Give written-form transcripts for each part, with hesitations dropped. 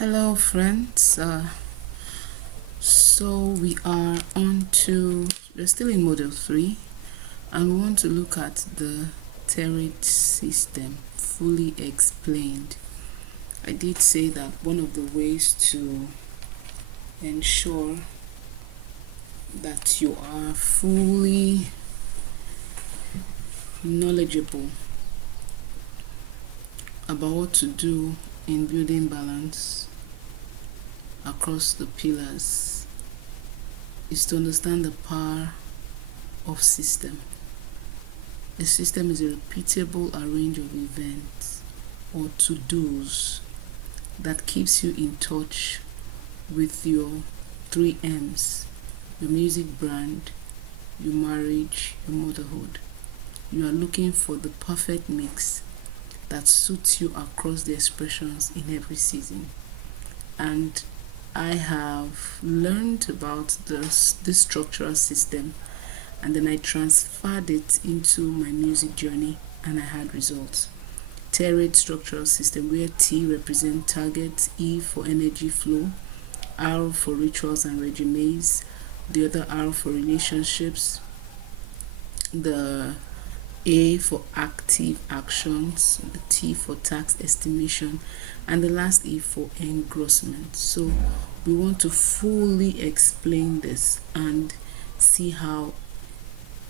Hello, friends. We're still in Model 3, and we want to look at the T.E.R.R.A.T.E system fully explained. I did say that one of the ways to ensure that you are fully knowledgeable about what to do in building balance across the pillars is to understand the power of system. A system is a repeatable arrange of events or to-dos that keeps you in touch with your 3 M's: your music brand, your marriage, your motherhood. You are looking for the perfect mix that suits you across the expressions in every season. And I have learned about this structural system, and then I transferred it into my music journey, and I had results. T.E.R.R.A.T.E structural system, where T represents target, E for energy flow, R for rituals and regimes, the other R for relationships, the A for active actions, the T for tax estimation, and the last E for engrossment. So we want to fully explain this and see how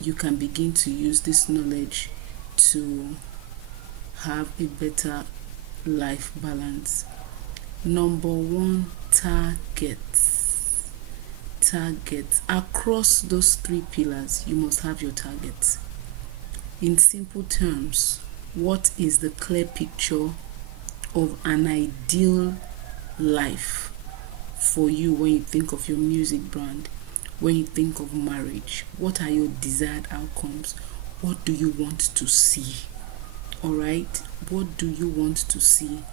you can begin to use this knowledge to have a better life balance. Number one, targets. Targets. Across those 3 pillars, you must have your targets. In simple terms, what is the clear picture of an ideal life for you when you think of your music brand, when you think of marriage? What are your desired outcomes? What do you want to see? All right, what do you want to see?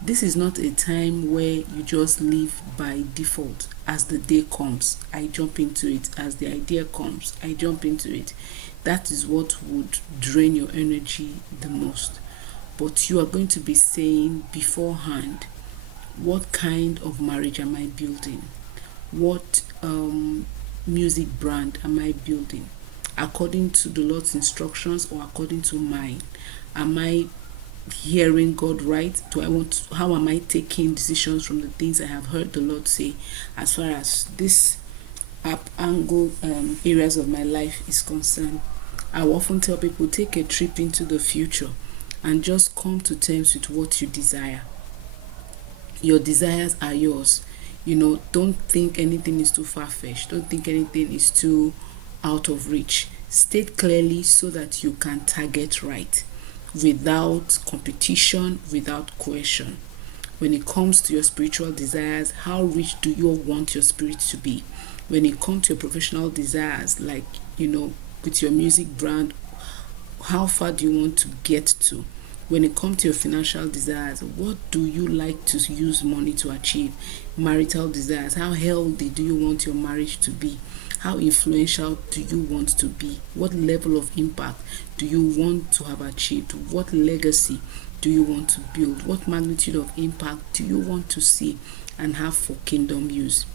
This is not a time where you just live by default. As the day comes, I jump into it. As the idea comes, I jump into it. That is what would drain your energy the most. But you are going to be saying beforehand, what kind of marriage am I building? What music brand am I building? According to the Lord's instructions or according to mine? Am I hearing God right? How am I taking decisions from the things I have heard the Lord say as far as this angle areas of my life is concerned? I will often tell people, take a trip into the future and just come to terms with what you desire. Your desires are yours. Don't think anything is too far-fetched. Don't think anything is too out of reach. State clearly so that you can target right, without competition, without coercion. When it comes to your spiritual desires, how rich do you want your spirit to be? When it comes to your professional desires, like, with your music brand, how far do you want to get to? When it comes to your financial desires, what do you like to use money to achieve? Marital desires, how healthy do you want your marriage to be? How influential do you want to be? What level of impact do you want to have achieved? What legacy do you want to build? What magnitude of impact do you want to see and have for kingdom use?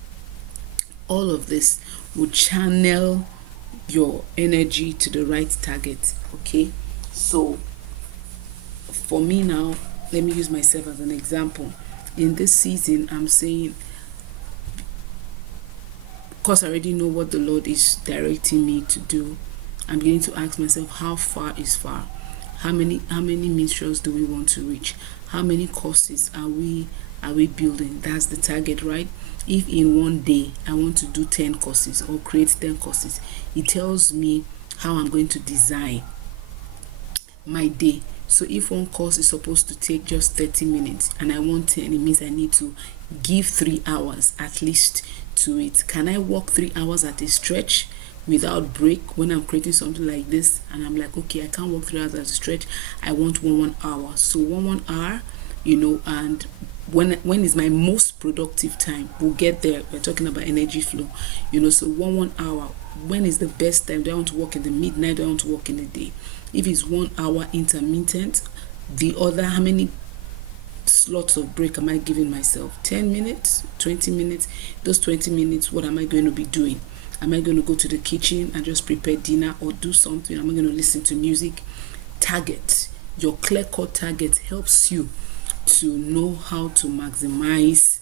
All of this will channel your energy to the right target. Okay, so for me now, let me use myself as an example. In this season, I'm saying, because I already know what the Lord is directing me to do, I'm beginning to ask myself, how far is far? How many minstrels do we want to reach? How many courses are we building? That's the target, right? If in one day I want to do 10 courses or create 10 courses, it tells me how I'm going to design my day. So if one course is supposed to take just 30 minutes and I want 10, it means I need to give 3 hours at least to it. Can I work 3 hours at a stretch without break when I'm creating something like this? And I'm like, okay, I can't work 3 hours at a stretch. I want 1 hour. So 1 hour, and when is my most productive time? We'll get there. We're talking about energy flow, so 1 hour. When is the best time? Do I want to work in the midnight? Do I want to work in the day? If it's 1 hour intermittent, the other, how many slots of break am I giving myself? 10 minutes, 20 minutes? Those 20 minutes, what am I going to be doing? Am I going to go to the kitchen and just prepare dinner or do something? Am I going to listen to music? Target. Your clear-cut target helps you to know how to maximize,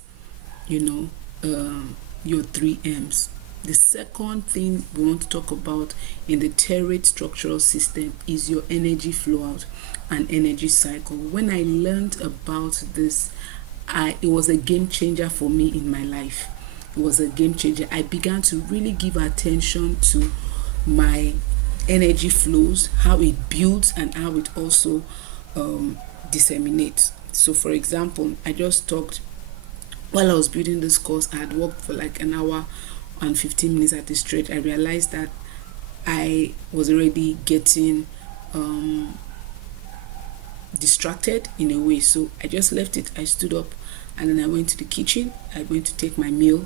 your 3Ms. The second thing we want to talk about in the T.E.R.R.A.T.E structural system is your energy flow out and energy cycle. When I learned about this, it was a game changer for me in my life. It was a game changer. I began to really give attention to my energy flows, how it builds and how it also disseminates. So for example, I just talked while I was building this course. I had worked for like an hour and 15 minutes at a stretch. I realized that I was already getting distracted in a way, so I just left it. I stood up and then I went to the kitchen. I went to take my meal,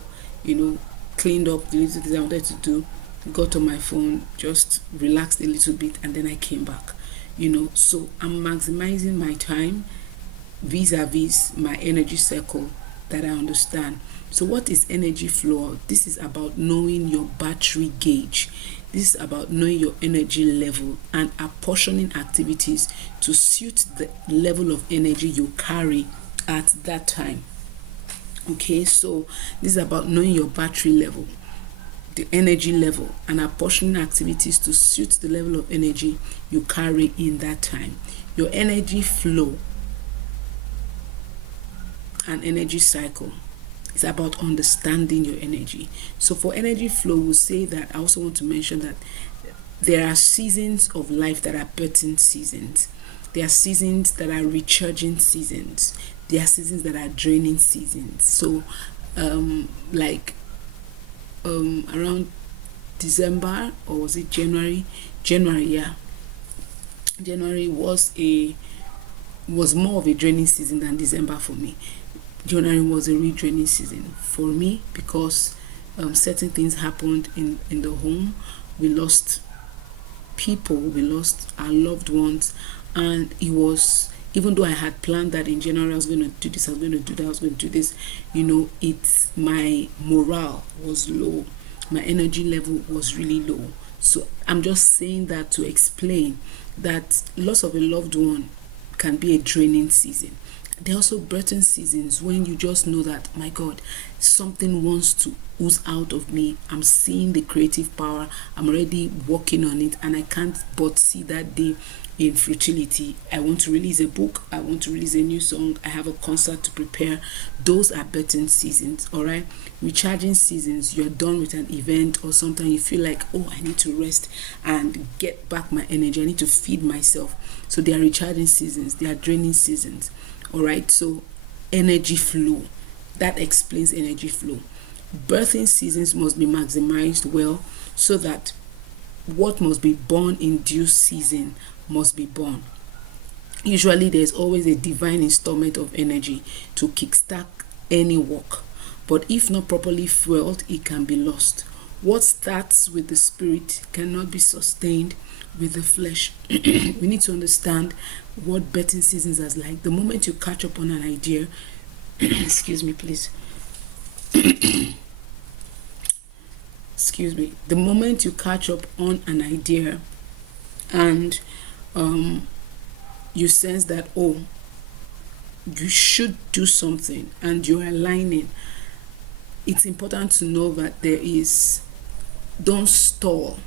cleaned up the little things I wanted to do, got on my phone, just relaxed a little bit, and then I came back. So I'm maximizing my time vis-a-vis my energy circle that I understand. So what is energy flow? This is about knowing your battery gauge. This is about knowing your energy level and apportioning activities to suit the level of energy you carry at that time. Okay, so this is about knowing your battery level, the energy level, and apportioning activities to suit the level of energy you carry in that time. Your energy flow and energy cycle is about understanding your energy. So for energy flow, we'll say that I also want to mention that there are seasons of life that are birthing seasons. There are seasons that are recharging seasons. There are seasons that are draining seasons. So around December, or was it January? January was more of a draining season than December for me. January was a redraining season for me because certain things happened in the home. We lost people, we lost our loved ones, and it was, even though I had planned that in January I was going to do this, I was going to do that, I was going to do this, my morale was low, my energy level was really low. So I'm just saying that to explain that loss of a loved one can be a draining season. There are also birthing seasons when you just know that, my God, something wants to ooze out of me. I'm seeing the creative power. I'm already working on it, and I can't but see that day in futility. I want to release a book. I want to release a new song. I have a concert to prepare. Those are birthing seasons, all right? Recharging seasons, you're done with an event or something. You feel like, oh, I need to rest and get back my energy. I need to feed myself. So they are recharging seasons. They are draining seasons. All right, so energy flow, that explains energy flow. Birthing seasons must be maximized well so that what must be born in due season must be born. Usually there's always a divine installment of energy to kickstart any work, but if not properly fueled, it can be lost. What starts with the spirit cannot be sustained with the flesh. We need to understand what birthing seasons are like. The moment you catch up on an idea, excuse me, please. Excuse me. The moment you catch up on an idea and you sense that, oh, you should do something and you're aligning, it's important to know that don't stall.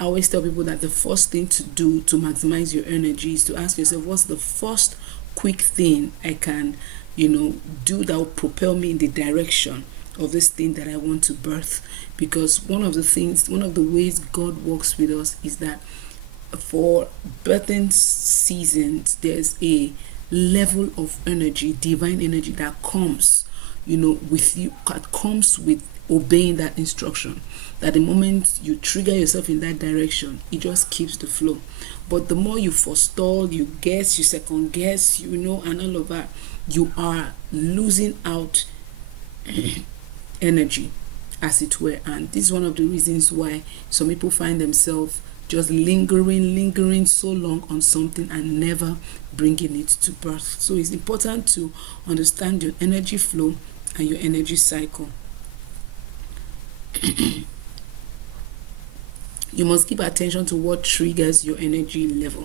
I always tell people that the first thing to do to maximize your energy is to ask yourself, what's the first quick thing I can, do that will propel me in the direction of this thing that I want to birth? Because one of the ways God works with us is that for birthing seasons, there's a level of energy, divine energy that comes, with you, that comes with obeying that instruction. That the moment you trigger yourself in that direction, it just keeps the flow. But the more you forestall, you guess, you second guess, and all of that, you are losing out energy, as it were. And this is one of the reasons why some people find themselves just lingering so long on something and never bringing it to birth. So it's important to understand your energy flow and your energy cycle. You must give attention to what triggers your energy level.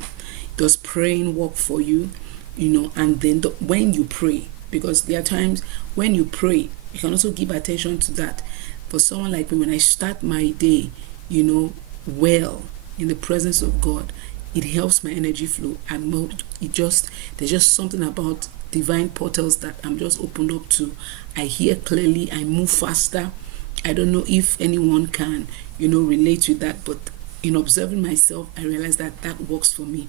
Does praying work for you? And then when you pray, because there are times when you pray, you can also give attention to that. For someone like me, when I start my day, well, in the presence of God, it helps my energy flow. And there's just something about divine portals that I'm just opened up to. I hear clearly, I move faster. I don't know if anyone can, relate with that, but in observing myself, I realize that works for me.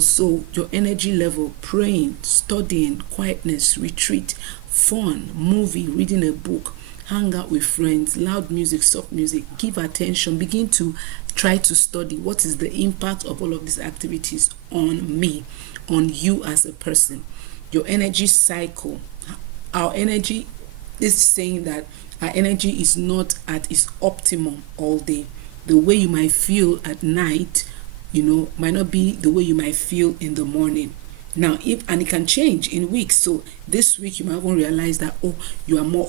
So your energy level, praying, studying, quietness, retreat, fun, movie, reading a book, hang out with friends, loud music, soft music, give attention, begin to try to study what is the impact of all of these activities on me, on you as a person. Your energy cycle, our energy is saying that our energy is not at its optimum all day. The way you might feel at night, might not be the way you might feel in the morning. Now, and it can change in weeks. So this week you might even realize that you are more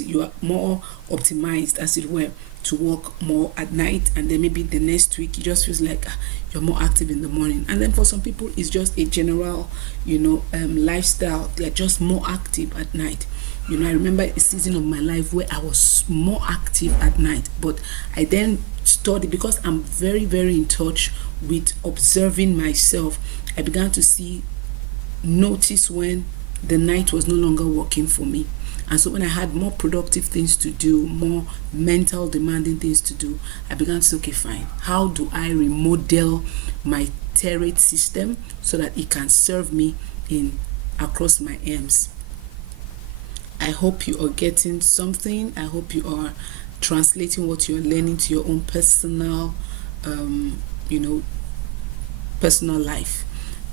you are more optimized, as it were, to work more at night, and then maybe the next week it just feels like you're more active in the morning. And then for some people it's just a general lifestyle. They're just more active at night. I remember a season of my life where I was more active at night, but I then studied, because I'm very, very in touch with observing myself. I began to notice when the night was no longer working for me. And so when I had more productive things to do, more mental demanding things to do, I began to say, okay, fine. How do I remodel my T.E.R.R.A.T.E system so that it can serve me across my aims? I hope you are getting something. I hope you are translating what you're learning to your own personal, personal life.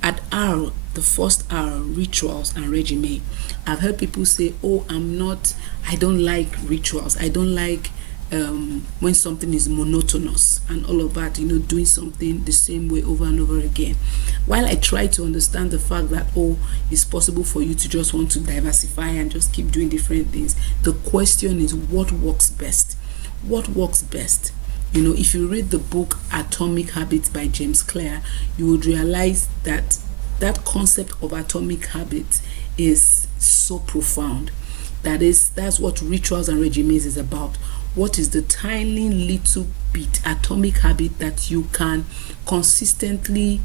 At R, the first R, rituals and regime. I've heard people say, I don't like rituals. I don't like when something is monotonous and all of that, doing something the same way over and over again. While I try to understand the fact that, it's possible for you to just want to diversify and just keep doing different things, the question is, what works best? What works best? If you read the book Atomic Habits by James Clear, you would realize that concept of atomic habits is so profound. That's what rituals and regimes is about. What is the tiny little bit atomic habit that you can consistently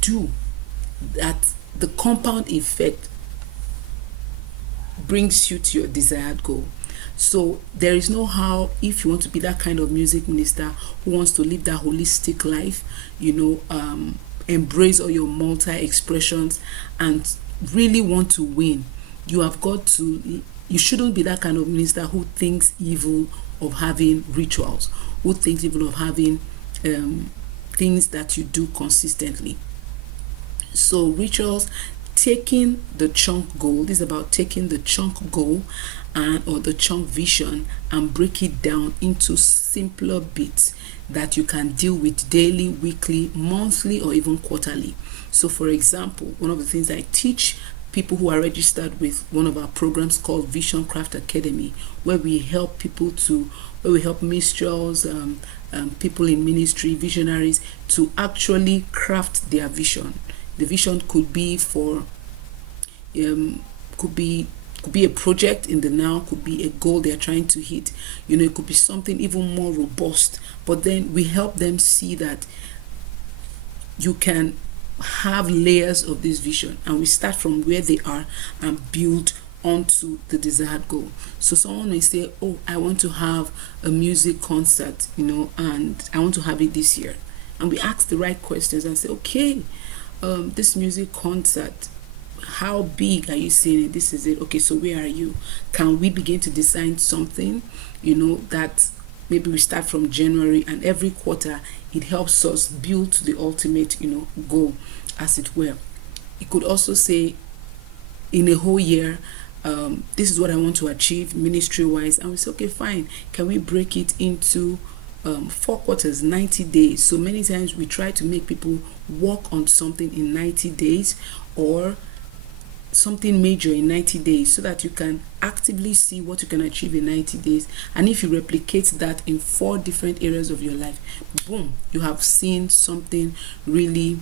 do, that the compound effect brings you to your desired goal? So there is no how, if you want to be that kind of music minister who wants to live that holistic life, embrace all your multi-expressions and really want to win, you shouldn't be that kind of minister who thinks evil of having rituals, who thinks evil of having things that you do consistently. So rituals, taking the chunk goal, this is about taking the chunk goal or the chunk vision and break it down into simpler bits that you can deal with daily, weekly, monthly, or even quarterly. So for example, one of the things I teach people who are registered with one of our programs called Vision Craft Academy, where we help minstrels, people in ministry, visionaries, to actually craft their vision. The vision could be could be a project in the now, could be a goal they're trying to hit. It could be something even more robust. But then we help them see that you can have layers of this vision, and we start from where they are and build onto the desired goal. So someone may say, I want to have a music concert, and I want to have it this year. And we ask the right questions and say, okay, this music concert, how big are you seeing it? This is it. Okay, so where are you? Can we begin to design something, that maybe we start from January, and every quarter it helps us build to the ultimate, goal, as it were. It could also say, in a whole year, this is what I want to achieve ministry wise, and we say, okay, fine, can we break it into 4 quarters, 90 days? So many times we try to make people work on something in 90 days, or something major in 90 days, so that you can actively see what you can achieve in 90 days. And if you replicate that in 4 different areas of your life, boom, you have seen something really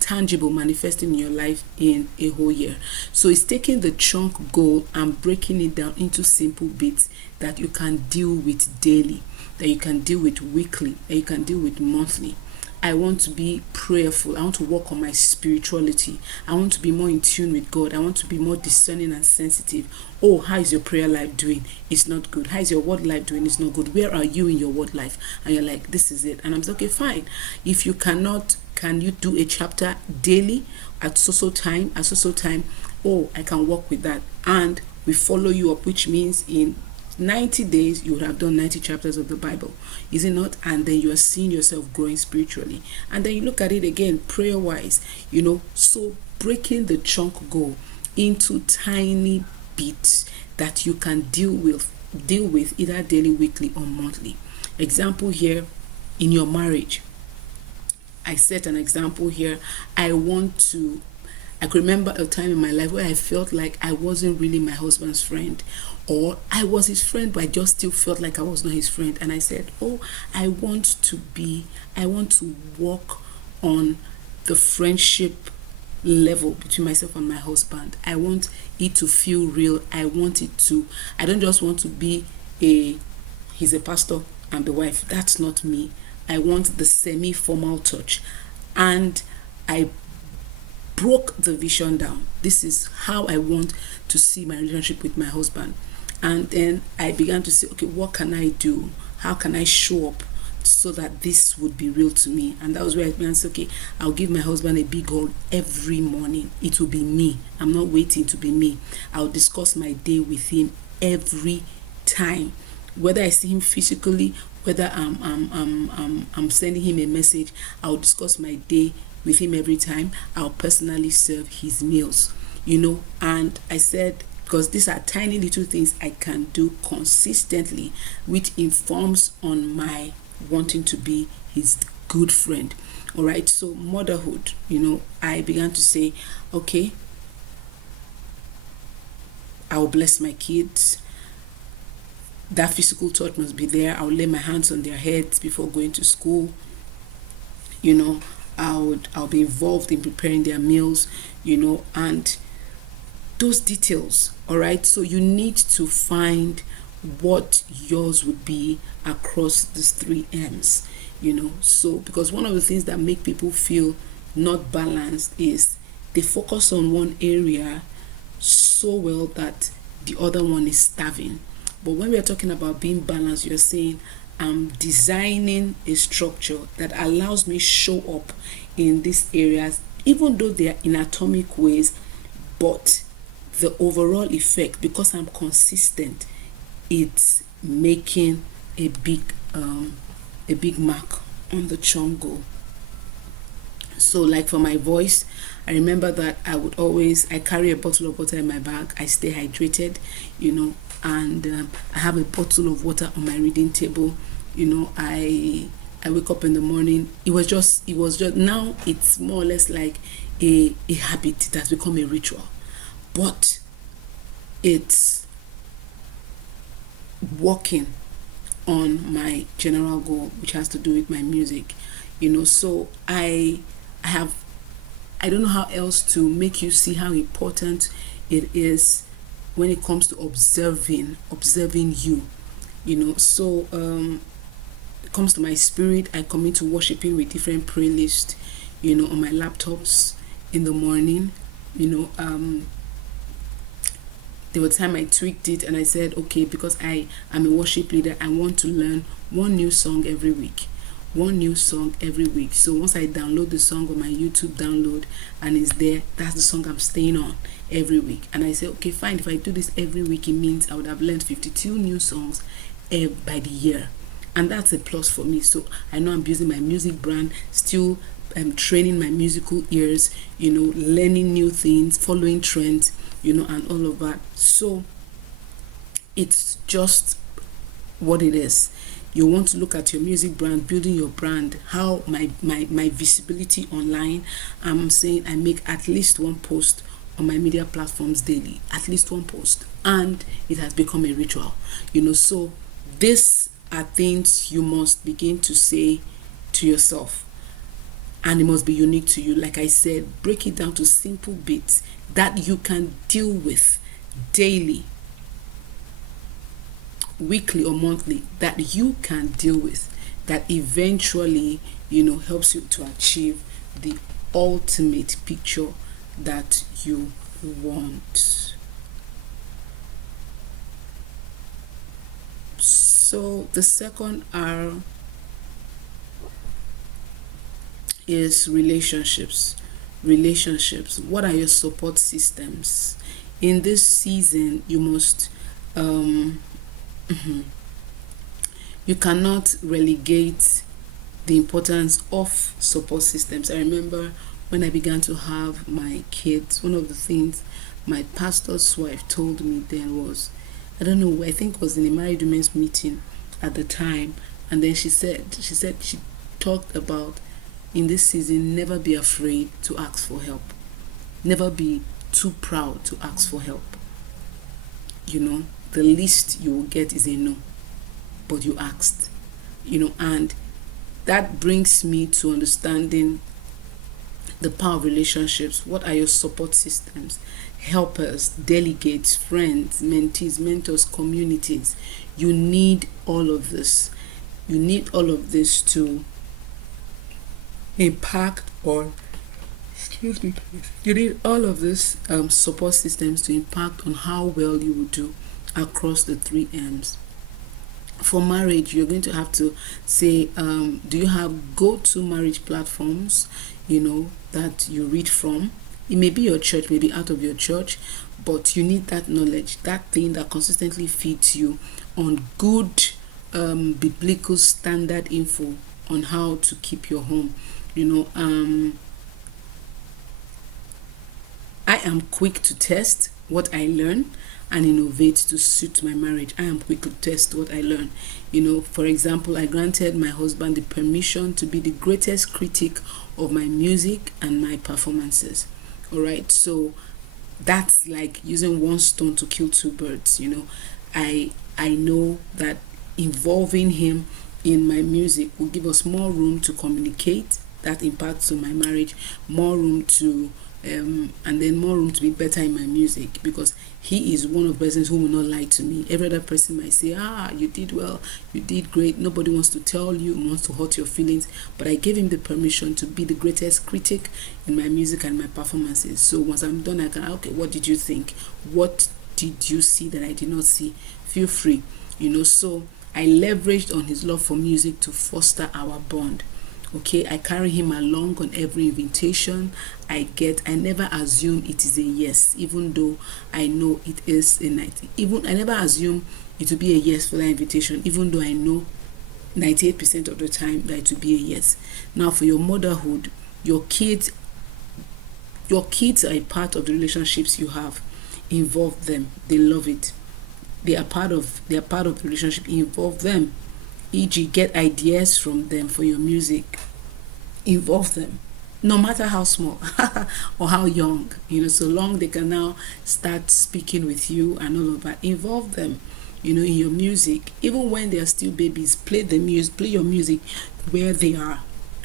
tangible manifesting in your life in a whole year. So it's taking the chunk goal and breaking it down into simple bits that you can deal with daily, that you can deal with weekly, that you can deal with monthly. I want to be prayerful. I want to work on my spirituality. I want to be more in tune with God. I want to be more discerning and sensitive. Oh, how is your prayer life doing? It's not good. How is your word life doing? It's not good. Where are you in your word life? And you're like, this is it. And I'm like, okay, fine. If you cannot, can you do a chapter daily at so time, at so time? Oh, I can work with that. And we follow you up, which means in 90 days you would have done 90 chapters of the Bible, is it not? And then you are seeing yourself growing spiritually. And then you look at it again prayer wise, so breaking the chunk goal into tiny bits that you can deal with either daily, weekly, or monthly. Example here, in your marriage, I set an example here. I could remember a time in my life where I felt like I wasn't really my husband's friend, or I was his friend, but I just still felt like I was not his friend. And I said, oh, I want to work on the friendship level between myself and my husband. I want it to feel real. I don't just want to be he's a pastor and the wife. That's not me. I want the semi-formal touch. And I broke the vision down. This is how I want to see my relationship with my husband. And then I began to say, okay, what can I do? How can I show up so that this would be real to me? And that was where I began to say, okay, I'll give my husband a big hug every morning. It will be me. I'm not waiting to be me. I'll discuss my day with him every time. Whether I see him physically, whether I'm sending him a message, I'll discuss my day with him every time. I'll personally serve his meals, and I said, because these are tiny little things I can do consistently, which informs on my wanting to be his good friend. All right, so motherhood, I began to say, okay, I'll bless my kids. That physical touch must be there. I'll lay my hands on their heads before going to school. I'll be involved in preparing their meals, and those details. All right, so you need to find what yours would be across these 3 M's, so because one of the things that make people feel not balanced is they focus on one area so well that the other one is starving. But when we are talking about being balanced, you're saying I'm designing a structure that allows me show up in these areas, even though they are in atomic ways, but the overall effect, because I'm consistent, it's making a big mark on the chunk goal. So like for my voice, I remember that I carry a bottle of water in my bag. I stay hydrated, and I have a bottle of water on my reading table. I wake up in the morning. It was just now it's more or less like a habit. It has become a ritual, but it's working on my general goal, which has to do with my music. So I don't know how else to make you see how important it is when it comes to observing you. So it comes to my spirit. I commit to worshiping with different playlists, on my laptops in the morning. There was a time I tweaked it and I said, okay, because I am a worship leader, I want to learn one new song every week. So once I download the song on my YouTube download and it's there, that's the song I'm staying on every week. And I say, okay, fine, if I do this every week, it means I would have learned 52 new songs by the year. And that's a plus for me. So I know I'm using my music brand, still training my musical ears, learning new things, following trends, and all of that. So it's just what it is. You want to look at your music brand, building your brand, how my visibility online. I'm saying I make at least one post on my media platforms daily, at least one post, and it has become a ritual. So these are things you must begin to say to yourself, and it must be unique to you. Like I said, break it down to simple bits that you can deal with daily, weekly or monthly, that you can deal with, that eventually helps you to achieve the ultimate picture that you want. So the second R is relationships. What are your support systems? In this season, you must you cannot relegate the importance of support systems. I remember when I began to have my kids, one of the things my pastor's wife told me then was, I don't know, I think it was in a married women's meeting at the time, and then she talked about, in this season, never be afraid to ask for help. Never be too proud to ask for help. The least you will get is a no, but you asked. And that brings me to understanding the power of relationships. What are your support systems? Helpers, delegates, friends, mentees, mentors, communities. You need all of this. You need all of this to impact on, excuse me, you need all of this support systems to impact on how well you will do across the 3 M's. For marriage, you're going to have to say, do you have go-to marriage platforms, that you read from? It may be your church, maybe out of your church, but you need that knowledge, that thing that consistently feeds you on good biblical standard info on how to keep your home. I am quick to test what I learn and innovate to suit my marriage. I am quick to test what I learn. For example, I granted my husband the permission to be the greatest critic of my music and my performances. All right, so that's like using one stone to kill two birds. I know that involving him in my music will give us more room to communicate. That impacts on my marriage, more room to and then more room to be better in my music, because he is one of the persons who will not lie to me. Every other person might say, you did well, you did great, nobody wants to tell you, wants to hurt your feelings, but I gave him the permission to be the greatest critic in my music and my performances. So once I'm done, I can, okay, what did you think? What did you see that I did not see? Feel free. So I leveraged on his love for music to foster our bond. Okay, I carry him along on every invitation I get. I never assume it is a yes, even though I know it is a night. I never assume it will be a yes for that invitation, even though I know 98% of the time that it will be a yes. Now, for your motherhood, your kids are a part of the relationships you have. Involve them. They love it. They are part of the relationship. Involve them. E.g., get ideas from them for your music. Involve them, no matter how small or how young, so long they can now start speaking with you and all of that. Involve them, in your music. Even when they are still babies, play your music where they are.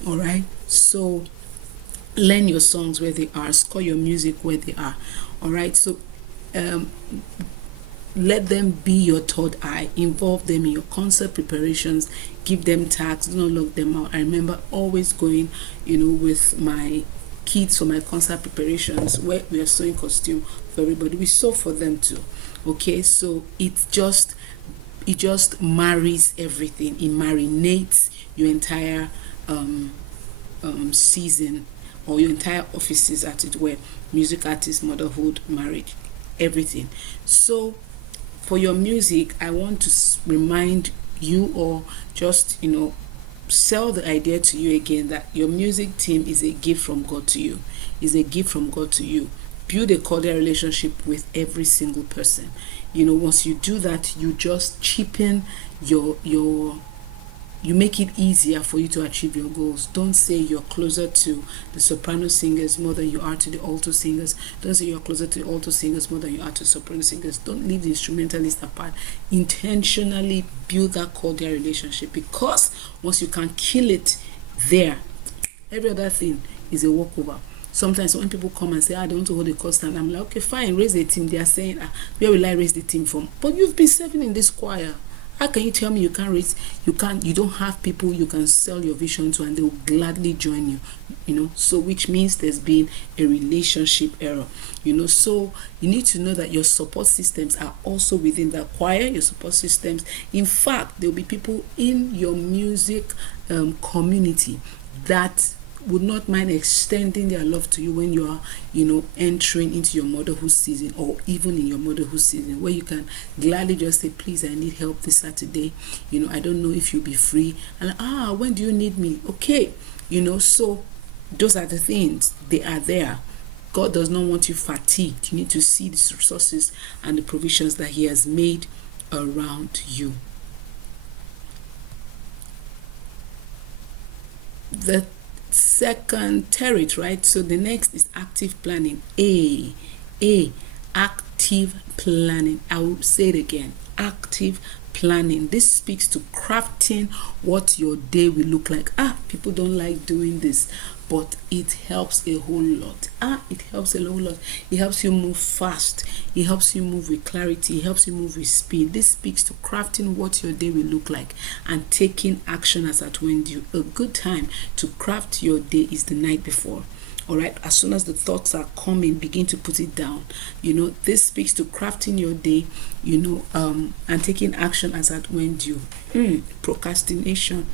All right, so learn your songs where they are, score your music where they are. All right, so let them be your third eye. Involve them in your concert preparations. Give them tasks. Do not lock them out. I remember always going, with my kids for my concert preparations where we are sewing costume for everybody. We sew for them too. Okay, so it just marries everything. It marinates your entire season, or your entire offices, as it were. Music, artist, motherhood, marriage, everything. So for your music, I want to remind you, or just sell the idea to you again that your music team is a gift from God to you. Is a gift from God to you. Build a cordial relationship with every single person. Once you do that, you just cheapen your you make it easier for you to achieve your goals. Don't say you're closer to the soprano singers more than you are to the alto singers. Don't say you're closer to the alto singers more than you are to soprano singers. Don't leave the instrumentalists apart. Intentionally build that cordial relationship, because once you can kill it there, every other thing is a walkover. Sometimes when people come and say, I don't want to hold a course, and I'm like, okay, fine, raise the team. They are saying, where will I raise the team from? But you've been serving in this choir. How can you tell me you don't have people you can sell your vision to and they will gladly join you? So which means there's been a relationship error. So you need to know that your support systems are also within the choir, your support systems. In fact, there will be people in your music community that would not mind extending their love to you when you are, entering into your motherhood season, or even in your motherhood season, where you can gladly just say, please, I need help this Saturday. I don't know if you'll be free. And when do you need me? Okay. So those are the things. They are there. God does not want you fatigued. You need to see the resources and the provisions that He has made around you. The second T.E.R.R.A.T.E, right? So the next is active planning. Active planning. I will say it again. Active planning. This speaks to crafting what your day will look like. People don't like doing this, but it helps a whole lot. It helps a whole lot. It helps you move fast. It helps you move with clarity. It helps you move with speed. This speaks to crafting what your day will look like and taking action as at when due. A good time to craft your day is the night before. All right, as soon as the thoughts are coming, begin to put it down. This speaks to crafting your day, and taking action as at when due. Procrastination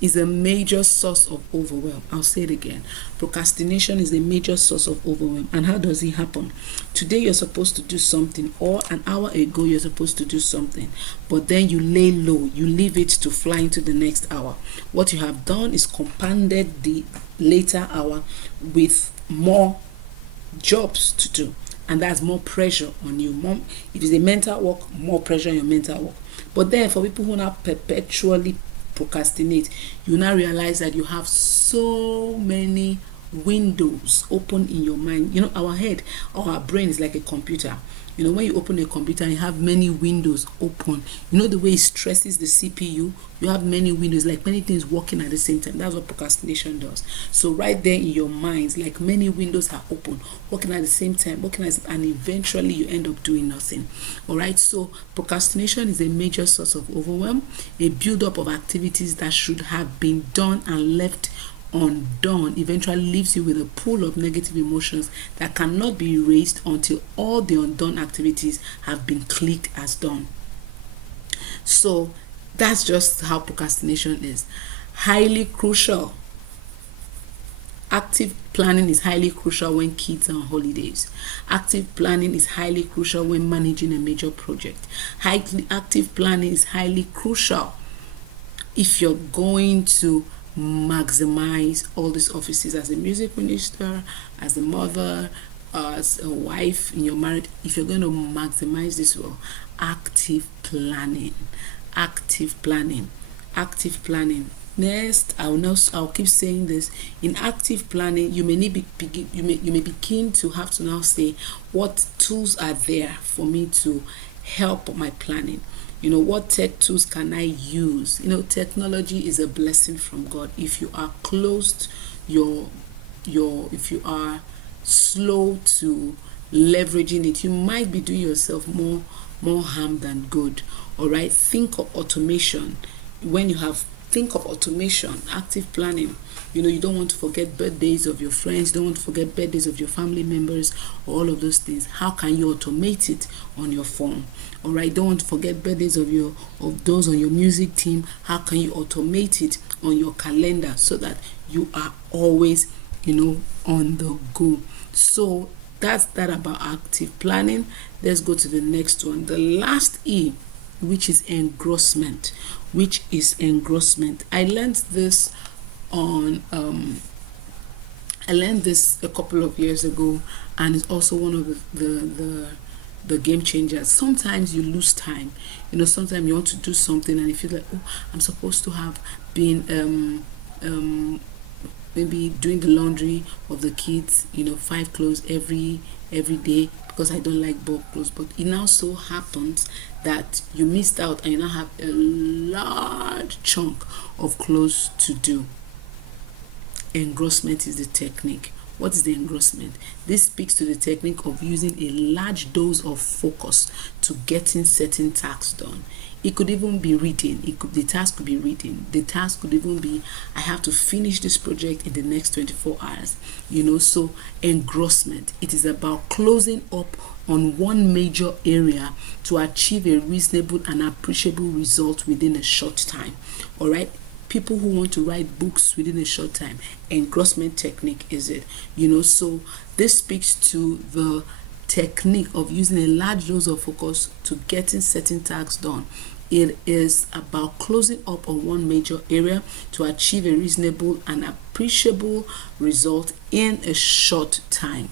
is a major source of overwhelm. I'll say it again. Procrastination is a major source of overwhelm. And how does it happen? Today you're supposed to do something, or an hour ago you're supposed to do something, but then you lay low. You leave it to fly into the next hour. What you have done is compounded the later hour with more jobs to do, and that's more pressure on you. If it's a mental work, more pressure on your mental work. But then for people who now perpetually procrastinate, you now realize that you have so many windows open in your mind. Our head or our brain is like a computer. When you open a computer, you have many windows open. The way it stresses the CPU, you have many windows, like many things working at the same time. That's what procrastination does. So right there in your minds, like many windows are open, working at the same time, and eventually you end up doing nothing. All right. So procrastination is a major source of overwhelm, a buildup of activities that should have been done and left undone eventually leaves you with a pool of negative emotions that cannot be erased until all the undone activities have been clicked as done. So that's just how procrastination is. Highly crucial. Active planning is highly crucial when kids are on holidays. Active planning is highly crucial when managing a major project. Active planning is highly crucial if you're going to maximize all these offices as a music minister, as a mother, as a wife in your marriage. If you're going to maximize this well, active planning. Next, I'll keep saying this. In active planning, you may begin to have to now say, what tools are there for me to help my planning? What tech tools can I use? Technology is a blessing from God. If you are closed, if you are slow to leveraging it, you might be doing yourself more harm than good. All right. Think of automation. Think of automation, active planning. You don't want to forget birthdays of your friends, you don't want to forget birthdays of your family members, all of those things. How can you automate it on your phone? All right, don't want to forget birthdays of those on your music team. How can you automate it on your calendar so that you are always, on the go? So that's that about active planning. Let's go to the next one. The last E which is engrossment. I learned this on I learned this a couple of years ago, and it's also one of the game changers. Sometimes you lose time. Sometimes you want to do something and you feel like, oh, I'm supposed to have been maybe doing the laundry of the kids, 5 clothes every day, because I don't like bulk clothes. But it now so happens that you missed out and you now have a large chunk of clothes to do. Engrossment is the technique. What is the engrossment? This speaks to the technique of using a large dose of focus to getting certain tasks done. It could even be reading. The task could be reading. The task could even be, I have to finish this project in the next 24 hours. So engrossment. It is about closing up on one major area to achieve a reasonable and appreciable result within a short time. All right. People who want to write books within a short time, engrossment technique is it. So this speaks to the technique of using a large dose of focus to getting certain tasks done. It is about closing up on one major area to achieve a reasonable and appreciable result in a short time.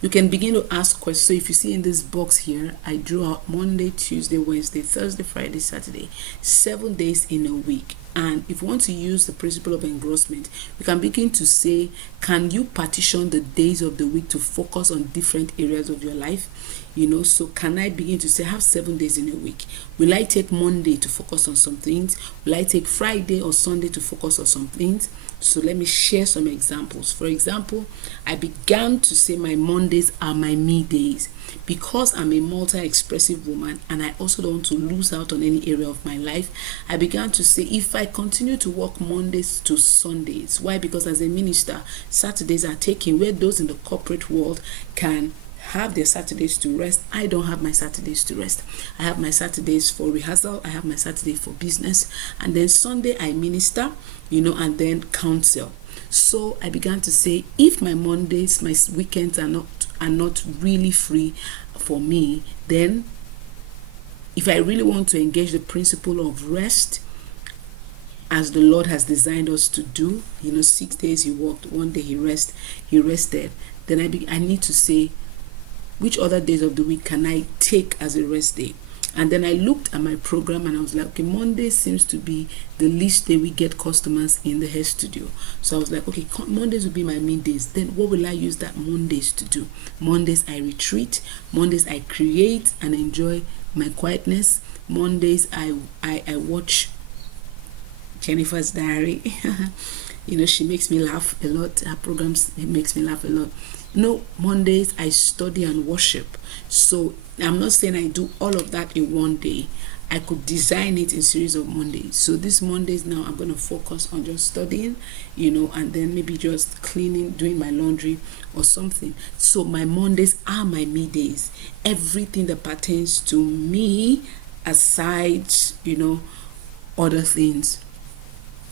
You can begin to ask questions. So if you see in this box here, I drew out Monday, Tuesday, Wednesday, Thursday, Friday, Saturday, 7 days in a week. And if you want to use the principle of engrossment, you can begin to say, can you partition the days of the week to focus on different areas of your life? So can I begin to say, I have 7 days in a week. Will I take Monday to focus on some things? Will I take Friday or Sunday to focus on some things? So let me share some examples. For example, I began to say my Mondays are my me days, because I'm a multi-expressive woman and I also don't want to lose out on any area of my life. I began to say, if I continue to work Mondays to Sundays, why? Because as a minister, Saturdays are taken, where those in the corporate world can have their Saturdays to rest. I don't have my Saturdays to rest. I have my Saturdays for rehearsal. I have my Saturday for business. And then Sunday I minister, and then counsel. So I began to say, if my Mondays, my weekends are not really free for me, then if I really want to engage the principle of rest, as the Lord has designed us to do, 6 days he worked, 1 day he rested, then I need to say, which other days of the week can I take as a rest day? And then I looked at my program and I was like, okay, Monday seems to be the least day we get customers in the hair studio. So I was like, okay, Mondays will be my middays. Then what will I use that Mondays to do? Mondays I retreat. Mondays I create and enjoy my quietness. Mondays I watch Jennifer's Diary. She makes me laugh a lot. Her programs makes me laugh a lot. Mondays I study and worship. So I'm not saying I do all of that in one day. I could design it in series of Mondays. So these Mondays now I'm going to focus on just studying, and then maybe just cleaning, doing my laundry or something. So my Mondays are my me days. Everything that pertains to me aside, other things.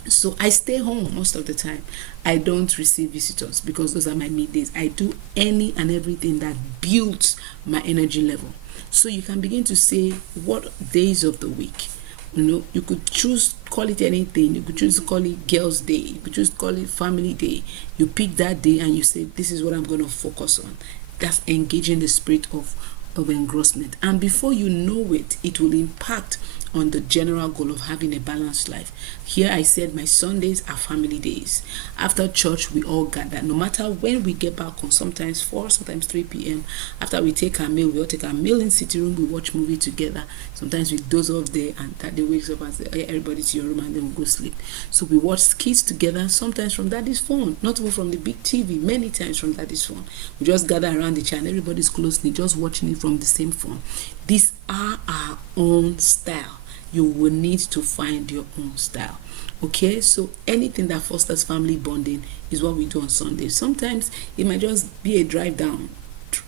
So I stay home most of the time. I don't receive visitors because those are my middays. I do any and everything that builds my energy level. So you can begin to say, what days of the week? You could choose, call it anything. You could choose to call it girls' day. You could choose to call it family day. You pick that day and you say, this is what I'm going to focus on. That's engaging the spirit of engrossment. And before you know it, it will impact on the general goal of having a balanced life. Here I said my Sundays are family days. After church, we all gather. No matter when we get back on, sometimes 4, sometimes 3 p.m. After we take our meal, we all take our meal in sitting room. We watch movie together. Sometimes we doze off there, and Daddy wakes up and says, hey, everybody to your room, and then we go sleep. So we watch skits together, sometimes from Daddy's phone, not even from the big TV, many times from Daddy's phone. We just gather around the channel. Everybody's closely just watching it from the same phone. These are our own style. You will need to find your own style. Okay, so anything that fosters family bonding is what we do on Sundays. Sometimes it might just be a drive down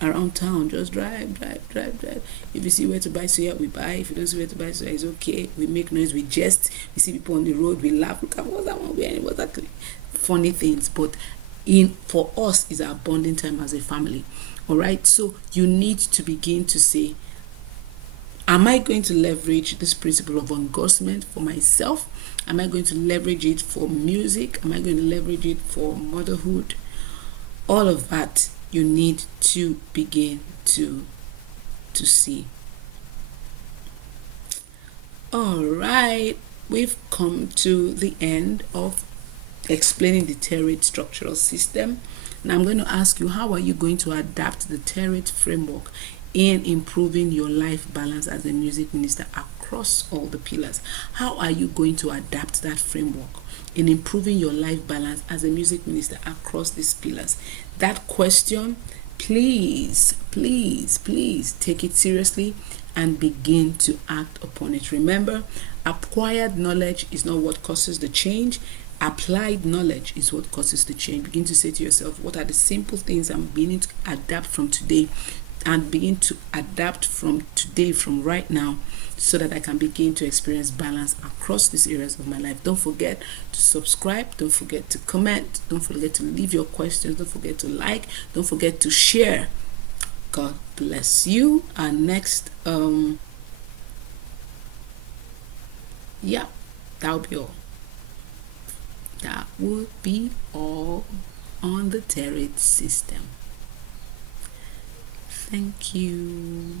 around town. Just drive. If you see where to buy soya, we buy. If you don't see where to buy soya, it's okay. We make noise, we jest. We see people on the road, we laugh. Look at what's that one wearing? What's that? Funny things. But for us is our bonding time as a family. All right, so you need to begin to say, Am I going to leverage this principle of engrossment for myself? Am I going to leverage it for music? Am I going to leverage it for motherhood? All of that you need to begin to see. All right, we've come to the end of explaining the T.E.R.R.A.T.E structural system. Now I'm going to ask you, how are you going to adapt the T.E.R.R.A.T.E framework in improving your life balance as a music minister across all the pillars? How are you going to adapt that framework in improving your life balance as a music minister across these pillars? That question, please take it seriously and begin to act upon it. Remember, acquired knowledge is not what causes the change. Applied knowledge is what causes the change. Begin to say to yourself, what are the simple things I'm beginning to adapt from today, and begin to adapt from today, from right now, so that I can begin to experience balance across these areas of my life. Don't forget to subscribe. Don't forget to comment. Don't forget to leave your questions. Don't forget to like. Don't forget to share. God bless you. Our next, yeah, that'll be all. That would be all on the T.E.R.R.A.T.E system. Thank you.